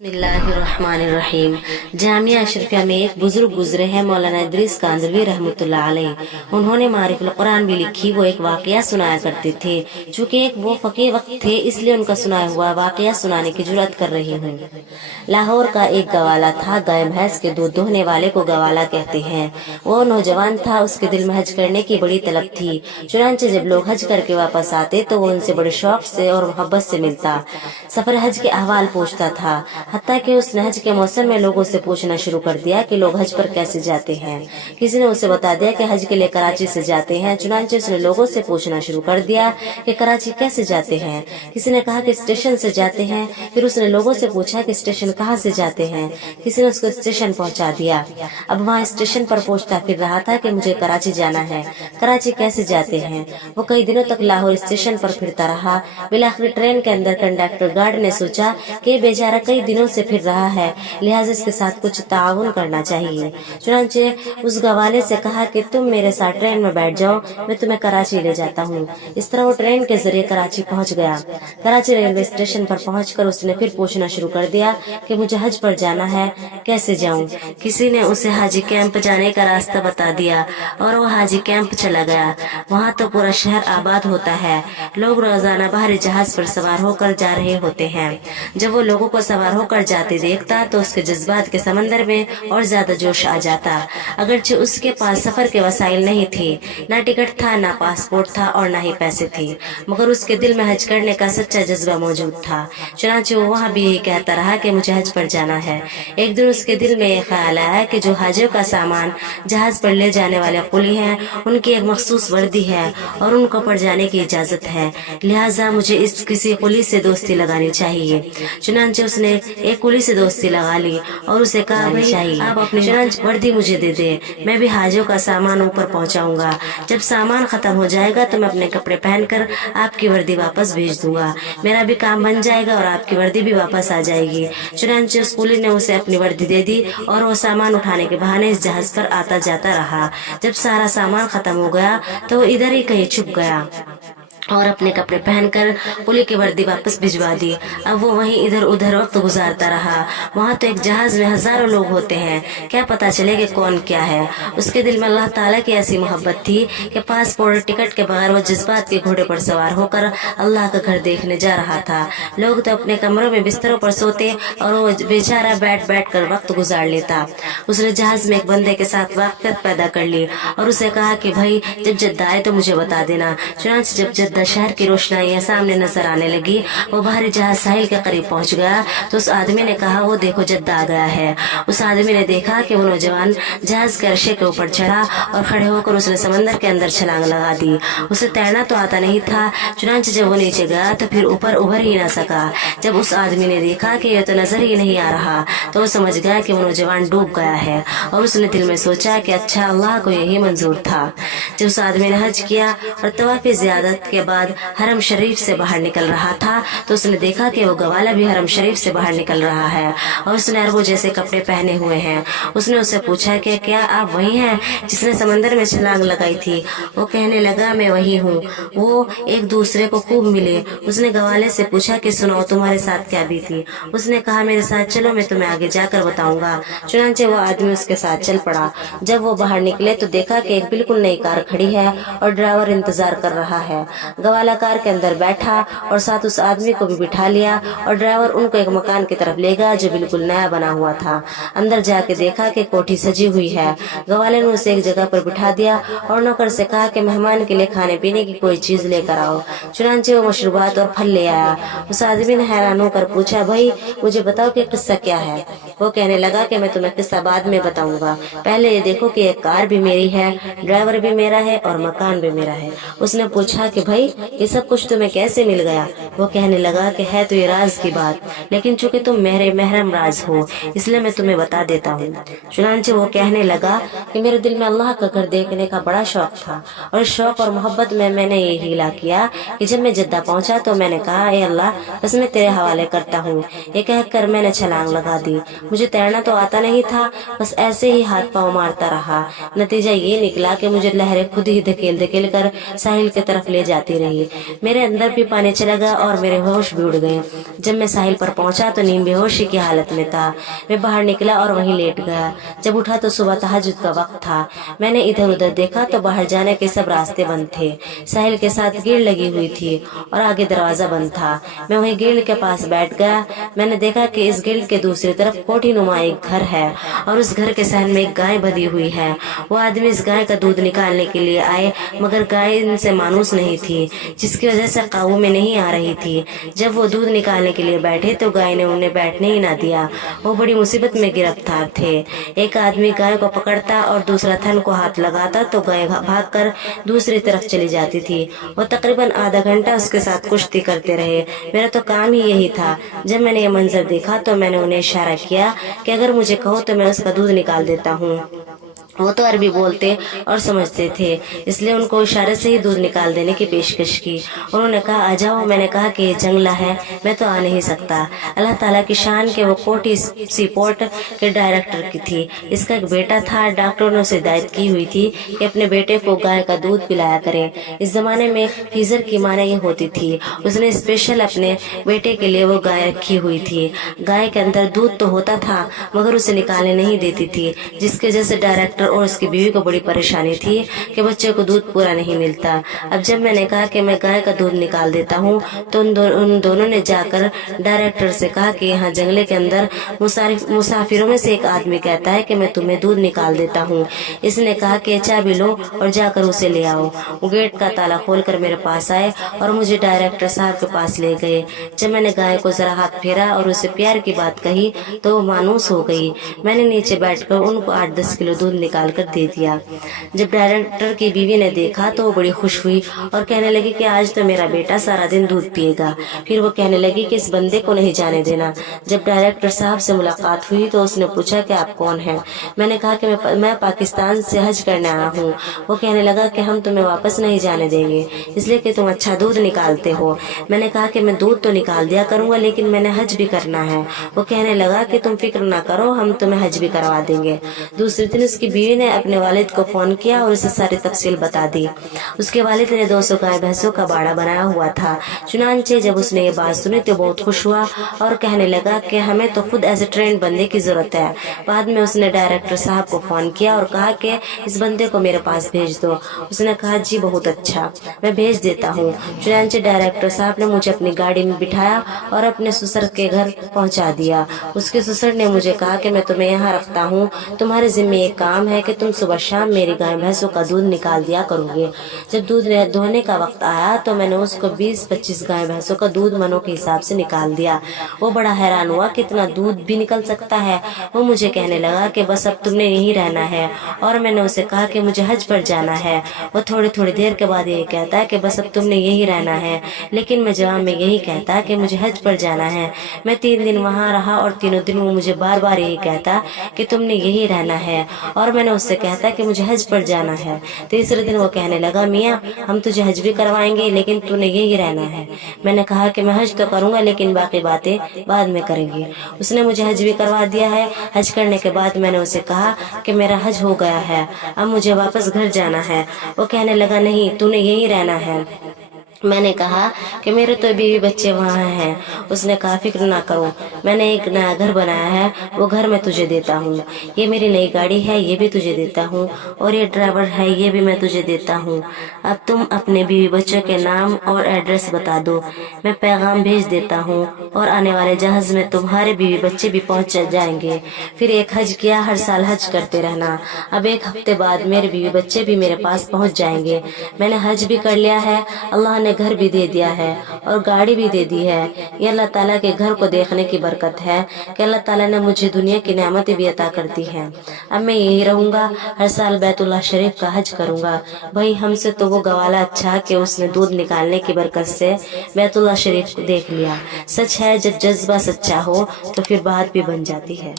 बिस्मिल्लाहिर्रहमानिर्रहीम। जामिया अशरफिया में एक बुजुर्ग गुजरे हैं, मौलाना इदरीस कांदलवी रहमतुल्लाह अलैह। उन्होंने मारिफुल कुरान भी लिखी। वो एक वाकया सुनाया करते थे। चूँकि एक वो फकीर वक्त थे, इसलिए उनका सुनाया हुआ वाकया सुनाने की जुर्रत कर रही हूँ। लाहौर का एक गवाला था। गाय भैंस के दूध दोहने वाले को गवाला कहते हैं। वो नौजवान था, उसके दिल में हज करने की बड़ी तलब थी। चुनांचे जब लोग हज करके वापस आते तो वो उनसे बड़े शौक से और मोहब्बत से मिलता। सफर हज के अहवाल पूछता था। हत्ता कि उसने हज के मौसम में लोगों से पूछना शुरू कर दिया कि लोग हज पर कैसे जाते हैं। किसी ने उसे बता दिया कि हज के लिए कराची से जाते हैं। चुनांचे उसने लोगों से पूछना शुरू कर दिया कि कराची कैसे जाते हैं। किसी ने कहा कि स्टेशन से जाते हैं। फिर उसने लोगों से पूछा कि स्टेशन कहाँ से जाते हैं। किसी ने उसको स्टेशन पहुँचा दिया। अब वहाँ स्टेशन पर पूछता फिर रहा था कि मुझे कराची जाना है, कराची कैसे जाते हैं। वो कई दिनों तक लाहौर स्टेशन पर फिरता रहा। बिलाखिर ट्रेन के अंदर कंडक्टर गार्ड ने सोचा कि बेचारा कई दिनों से फिर रहा है, लिहाजा इसके साथ कुछ ताउन करना चाहिए। चुनांचे उस गवाले से कहा कि तुम मेरे साथ ट्रेन में बैठ जाओ, मैं तुम्हें कराची ले जाता हूँ। इस तरह वो ट्रेन के जरिए कराची पहुँच गया। कराची रेलवे स्टेशन पर पहुंचकर उसने फिर पूछना शुरू कर दिया कि मुझे हज पर जाना है, कैसे जाऊं। किसी ने उसे हाजी कैंप जाने का रास्ता बता दिया और वो हाजी कैंप चला गया। वहाँ तो पूरा शहर आबाद होता है। लोग रोजाना बाहरी जहाज पर सवार होकर जा रहे होते हैं। जब वो लोगों को सवार होकर जाते देखता तो उसके जज्बात के समंदर में और ज्यादा जोश आ जाता। अगरचे उसके पास सफर के वसाइल नहीं थे, ना टिकट था, ना पासपोर्ट था और ना ही पैसे थे, मगर उसके दिल में हज करने का सच्चा जज्बा मौजूद था। चुनांचे वो वहाँ भी यही कहता रहा कि मुझे हज पर जाना है। एक दिन उसके दिल में ख्याल आया कि जो हाजियों का सामान जहाज पर ले जाने वाले कुली हैं, उनकी एक मखसूस वर्दी है और उनको पर जाने की इजाजत है, लिहाजा मुझे इस किसी कुली से दोस्ती लगानी चाहिए। चुनांचे उसने एक कुली से दोस्ती लगा ली और उसे कहा, भाई आप अपनी वर्दी मुझे दे दे, मैं भी हाजियों का सामान ऊपर पहुँचाऊंगा। जब सामान खत्म हो जाएगा तो मैं अपने कपड़े पहनकर आपकी वर्दी वापस भेज दूंगा। मेरा भी काम बन जाएगा और आपकी वर्दी भी वापस आ जाएगी। चुनांचे उस कुली ने उसे अपनी वर्दी दे दी और वो सामान उठाने के बहाने इस जहाज पर आता जाता रहा। जब सारा सामान खत्म हो गया तो वो इधर ही कहीं छुप गया और अपने कपड़े पहनकर कुली की वर्दी वापस भिजवा दी। अब वो वहीं इधर उधर वक्त गुजारता रहा। वहाँ तो एक जहाज में हजारों लोग होते हैं, क्या पता चले कि कौन क्या है। उसके दिल में अल्लाह ताला की ऐसी मोहब्बत थी कि पासपोर्ट टिकट के बगैर वो जज्बात के घोड़े पर सवार होकर अल्लाह का घर देखने जा रहा था। लोग तो अपने कमरों में बिस्तरों पर सोते और वो बेचारा बैठ बैठ कर वक्त गुजार लेता। उसने जहाज में एक बंदे के साथ वाक़फ़ियत पैदा कर ली और उसे कहा कि भाई जब जद्दा आए तो मुझे बता देना। चुनांचे जब जद्दा शहर की रोशनाइयां सामने नजर आने लगी, वो भारी जहाज साहिल के करीब पहुंच गया तो उस आदमी ने कहा, वो देखो जद्दा आ गया है। उस आदमी ने देखा कि वो नौजवान जहाज के अर्शे के ऊपर चढ़ा और खड़े होकर उसने समंदर के अंदर छलांग लगा दी। उसे तैरना तो आता नहीं था। चुनांचे जब वो नीचे गया तो फिर ऊपर उभर ही ना सका। जब उस आदमी ने देखा कि यह तो नजर ही नहीं आ रहा तो वो समझ गया कि वो नौजवान डूब गया है और उसने दिल में सोचा कि अच्छा अल्लाह को यही मंजूर था। जब उस आदमी ने हज किया और तवाफ़ ज़ियारत के बाद हरम शरीफ से बाहर निकल रहा था तो उसने देखा कि वो गवाला भी हरम शरीफ से बाहर निकल रहा है और उसने अरबों जैसे कपड़े पहने हुए हैं। उसने उससे पूछा कि क्या आप वही हैं जिसने समंदर में छलांग लगाई थी। वो कहने लगा, मैं वही हूँ। वो एक दूसरे को खूब मिले। उसने गवाले से पूछा कि सुनाओ तुम्हारे साथ क्या बीती। उसने कहा, मेरे साथ चलो, मैं तुम्हें आगे जाकर बताऊंगा। चुनांचे वो आदमी उसके साथ चल पड़ा। जब वो बाहर निकले तो देखा कि एक बिल्कुल नई कार खड़ी है और ड्राइवर इंतजार कर रहा है। गवाला कार के अंदर बैठा और साथ उस आदमी को भी बिठा लिया और ड्राइवर उनको एक मकान की तरफ ले गया जो बिल्कुल नया बना हुआ था। अंदर जाके देखा कि कोठी सजी हुई है। गवाले ने उसे एक जगह पर बिठा दिया और नौकर से कहा कि मेहमान के लिए खाने पीने की कोई चीज लेकर आओ। चुनांचे वो मशरूबात और फल ले आया। उस आदमी ने हैरान होकर पूछा, भाई मुझे बताओ कि किस्सा क्या है। वो कहने लगा कि मैं तुम्हें किस्सा बाद में बताऊंगा, पहले ये देखो कि एक कार भी मेरी है, ड्राइवर भी मेरा है और मकान भी मेरा है। उसने पूछा कि भाई ये सब कुछ तुम्हें कैसे मिल गया। वो कहने लगा कि है तो ये राज की बात, लेकिन चूंकि तुम मेरे महरम राज हो इसलिए मैं तुम्हें बता देता हूँ। चुनांचे वो कहने लगा कि मेरे दिल में अल्लाह का घर देखने का बड़ा शौक था और इस शौक और मोहब्बत में मैंने ये हीला किया कि जब मैं जद्दा पहुंचा तो मैंने कहा, ए अल्लाह बस मैं तेरे हवाले करता हूँ। ये कहकर मैंने छलांग लगा दी। मुझे तैरना तो आता नहीं था, बस ऐसे ही हाथ पांव मारता रहा। नतीजा ये निकला कि मुझे लहरें खुद ही धकेल धकेल कर साहिल की तरफ ले जाती जाती रही। मेरे अंदर भी पानी चला गया और मेरे होश भी उड़ गए। जब मैं साहिल पर पहुंचा तो नींद बेहोशी की हालत में था। मैं बाहर निकला और वहीं लेट गया। जब उठा तो सुबह तहज्जुद का वक्त था। मैंने इधर उधर देखा तो बाहर जाने के सब रास्ते बंद थे। साहिल के साथ ग्रिल लगी हुई थी और आगे दरवाजा बंद था। मैं वहीं ग्रिल के पास बैठ गया। मैंने देखा कि इस ग्रिल के दूसरी तरफ कोठी नुमा एक घर है और उस घर के सहन में एक गाय बंधी हुई है। वो आदमी इस गाय का दूध निकालने के लिए आए, मगर गाय इनसे मानूस नहीं थी, जिसकी वजह से काबू में नहीं आ रही थी। जब वो दूध निकालने के लिए बैठे तो गाय ने उन्हें बैठने ही ना दिया। वो बड़ी मुसीबत में गिरफ्तार थे। एक आदमी गाय को पकड़ता और दूसरा थन को हाथ लगाता तो गाय भागकर दूसरी तरफ चली जाती थी। वो तकरीबन आधा घंटा उसके साथ कुश्ती करते रहे। मेरा तो काम ही यही था। जब मैंने ये मंजर देखा तो मैंने उन्हें इशारा किया कि अगर मुझे कहो तो मैं उसका दूध निकाल देता हूँ। वो तो अरबी बोलते और समझते थे, इसलिए उनको इशारे से ही दूध निकाल देने की पेशकश की। उन्होंने कहा आ जाओ। मैंने कहा कि ये जंगला है, मैं तो आ नहीं सकता। अल्लाह ताला की शान के वो कोठी सीपोर्ट के डायरेक्टर की थी। इसका एक बेटा था। डॉक्टर ने उसे हिदायत की हुई थी कि अपने बेटे को गाय का दूध पिलाया करें। इस जमाने में हीजर की माने ये होती थी। उसने स्पेशल अपने बेटे के लिए वो गाय रखी हुई थी। गाय के अंदर दूध तो होता था मगर उसे निकालने नहीं देती थी, जिसके वजह से डायरेक्टर और उसकी बीवी को बड़ी परेशानी थी कि बच्चे को दूध पूरा नहीं मिलता। अब जब मैंने कहा कि मैं गाय का दूध निकाल देता हूँ तो उन दोनों ने जाकर डायरेक्टर से कहा कि यहाँ जंगले के अंदर मुसाफिरों में से एक आदमी कहता है कि मैं तुम्हें दूध निकाल देता हूँ। इसने कहा कि चाबी लो और जाकर उसे ले आओ। वो गेट का ताला खोलकर मेरे पास आए और मुझे डायरेक्टर साहब के पास ले गए। जब मैंने गाय को जरा हाथ फेरा और उसे प्यार की बात कही तो वो मानूस हो गई। मैंने नीचे बैठकर उनको 8-10 किलो दूध निकाल कर दे दिया। जब डायरेक्टर की बीवी ने देखा तो वो बड़ी खुश हुई और कहने लगी कि आज तो मेरा बेटा सारा दिन दूध पिएगा। फिर वो कहने लगी कि इस बंदे को नहीं जाने देना। जब डायरेक्टर साहब से मुलाकात हुई तो उसने पूछा कि आप कौन हैं। मैंने कहा कि मैं पाकिस्तान से हज करने आया हूँ। वो कहने लगा कि हम तुम्हें वापस नहीं जाने देंगे, इसलिए कि तुम अच्छा दूध निकालते हो। मैंने कहा कि मैं दूध तो निकाल दिया करूंगा लेकिन मैंने हज भी करना है। वो कहने लगा कि तुम फिक्र ना करो, हम तुम्हें हज भी करवा देंगे। दूसरे दिन उसकी बीवी ने अपने वालिद को फोन किया और उसे सारी तफसील बता दी। उसके वालिद ने 200 गाय भैंसों का बाड़ा बनाया हुआ था। चुनांचे जब उसने ये बात सुनी तो बहुत खुश हुआ और कहने लगा कि हमें तो खुद ऐसे ट्रेंड बंदे की जरूरत है। बाद में उसने डायरेक्टर साहब को फोन किया और कहा कि इस बंदे को मेरे पास भेज दो। उसने कहा जी बहुत अच्छा, मैं भेज देता हूँ। चुनांचे डायरेक्टर साहब ने मुझे अपनी गाड़ी में बिठाया और अपने ससुर के घर पहुँचा दिया। उसके ससुर ने मुझे कहा कि मैं तुम्हें यहाँ रखता हूँ, तुम्हारे जिम्मे एक काम है कि तुम सुबह शाम मेरी गाय भैंसों का दूध निकाल दिया करोगे। जब दूध धोने का वक्त आया तो मैंने उसको 20-25 गाय भैंसों का दूध मनों के हिसाब से निकाल दिया। वो बड़ा हैरान हुआ कि इतना दूध भी निकल सकता है। वो मुझे कहने लगा कि बस अब तुमने यहीं रहना है और मैंने उसे कहा कि मुझे हज पर जाना है। वो थोड़ी देर के बाद यही कहता है कि बस अब तुमने यहीं रहना है, लेकिन मैं जवाब में यही कहता कि मुझे हज पर जाना है। मैं 3 दिन वहाँ रहा और तीनों दिन वो मुझे बार बार यही कहता कि तुमने यहीं रहना है और मैंने उससे कहता कि मुझे हज पर जाना है। तीसरे दिन वो कहने लगा मियाँ हम तुझे हज भी करवाएंगे लेकिन तूने यही रहना है। मैंने कहा कि मैं हज तो करूँगा लेकिन बाकी बातें बाद में करेंगे। उसने मुझे हज भी करवा दिया है। हज करने के बाद मैंने उसे कहा कि मेरा हज हो गया है, अब मुझे वापस घर जाना है। वो कहने लगा नहीं तूने यहीं रहना है। मैंने कहा कि मेरे तो बीवी बच्चे वहाँ हैं। उसने कहा फिक्र ना करो, मैंने एक नया घर बनाया है, वो घर मैं तुझे देता हूँ। ये मेरी नई गाड़ी है, ये भी तुझे देता हूँ और ये ड्राइवर है, ये भी मैं तुझे देता हूँ। अब तुम अपने बीवी बच्चों के नाम और एड्रेस बता दो, मैं पैगाम भेज देता हूँ और आने वाले जहाज में तुम्हारे बीवी बच्चे भी पहुँच जाएंगे। फिर एक हज किया, हर साल हज करते रहना। अब 1 हफ्ते बाद मेरे बीवी बच्चे भी मेरे पास पहुँच जाएंगे। मैंने हज भी कर लिया है, अल्लाह ने घर भी दे दिया है और गाड़ी भी दे दी है। ये अल्लाह ताला के घर को देखने की बरकत है कि अल्लाह ताला ने मुझे दुनिया की नेमतें भी अता कर दी हैं। अब मैं यही रहूंगा, हर साल बैतुल्लाह शरीफ का हज करूंगा। भाई हमसे तो वो गवाला अच्छा कि उसने दूध निकालने की बरकत से बैतुल्लाह शरीफ को देख लिया। सच है जब जज्बा सच्चा हो तो फिर बात भी बन जाती है।